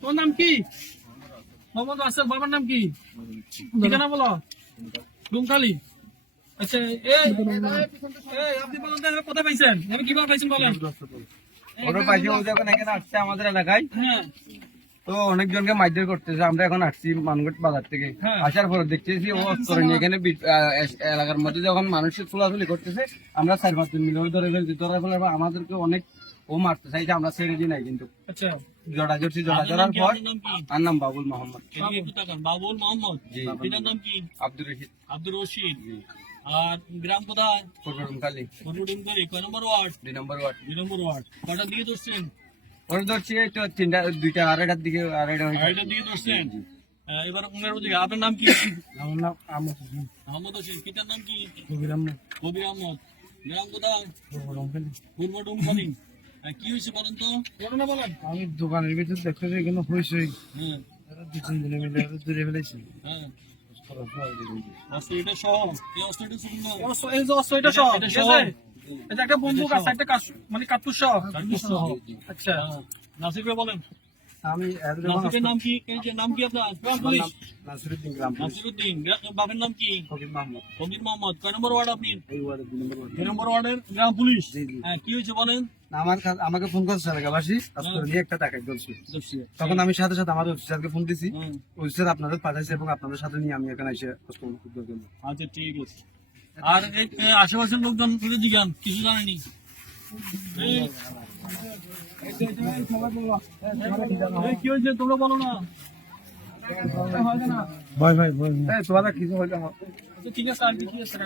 তোর নাম কি মোহাম্মদ আসেল বাবার নাম কি ঠিকানা বলো ডুমখালি আচ্ছা এই এই, আপনি বলেন তো কোথায় পাইছেন আমি কীভাবে পাইছেন বলেন ওটা পাইছে ও যখন এখানে আসছে আমাদের এলাকায় হ্যাঁ তো অনেকজনকে মারধর করতেছে আমরা এখন আসছি মানগট বাজার থেকে হ্যাঁ। আসার পরে দেখতেছি ও অস্ত্র নিয়ে এখানে এলাকার মধ্যে যখন মানুষের চুলাচুলি করতেছে আমরা চার পাঁচজন মিলে ওই ধরে ফেলছি ফলে আমাদেরকে অনেক ও মারতে চাইছে আমরা ছেড়ে দিই নাই কিন্তু আচ্ছা জড়া জড়ছি জড়া আপনার জড়ার পর আর নাম বাবুল মোহাম্মদ। বাবুল মোহাম্মদ? পিতার নাম কি? আব্দুর রশিদ। আব্দুর রশিদ। আর গ্রাম ফটোডিম কয় নম্বর ওয়ার্ড? দুই নম্বর ওয়ার্ড। দুই নম্বর ওয়ার্ড। কটা ধরছেন? ওরা ধরছি তো তিনটা দুইটা আড়াইটার দিকে আড়াইটা আড়াইটার দিকে ধরছেন? এবার উনার ওদিকে আপনার নাম কি? আমার নাম আমদ মোহাম্মদ হোসেন। পিতার নাম কি? কবির আহমদ। কবির আহমদ। গ্রাম কোথায়? পূর্ব ডুমখালি আহ, কি হয়েছে বলেন তো? ঘটনা বলেন। আমি দোকানের ভিতর দেখতেছি এখানে হয়েছে হ্যাঁ। দু তিন দিনে মিলে দূরে ফেলেছি। হ্যাঁ। অস্ত্র সহ? এই অস্ত্র শুনুন এই যে অস্ত্র সহ, এটা সহ। এটা একটা বন্দুক আছে একটা মানে কার্তুজ সহ? কার্তুজ সহ। আচ্ছা। হ্যাঁ। বলেন। আমি নাসিরের নাম কি? এই যে নাম কি আপনার? গ্রাম পুলিশ। নাসিরুদ্দিন গ্রাম নাসিরুদ্দিন বাবার নাম কি? ফকির মাহমুদ। ফকির মোহাম্মদ কয় নম্বর ওয়ার্ড আপনি? এই ওয়ার্ডে দুই নম্বর ওয়ার্ড। দুই নম্বর ওয়ার্ডের গ্রাম পুলিশ। হ্যাঁ কি হয়েছে বলেন? আমার আমাকে ফোন করছে এলাকাবাসী আজকে নিয়ে একটা টাকা বলছি তখন আমি সাথে সাথে আমাদের অফিসারকে ফোন দিছি। অফিসার আপনাদের পাঠাইছে এবং আপনাদের সাথে নিয়ে আমি এখানে এসে আচ্ছা ঠিক আছে। আর আশেপাশের লোকজন ফিরে জিজ্ঞান কিছু জানেনি কি হয়েছে? তোমরা বলো না। ভাই ভাই ভাই তোমাদের কিছু আচ্ছা, ঠিক আছে আর কি কি আছে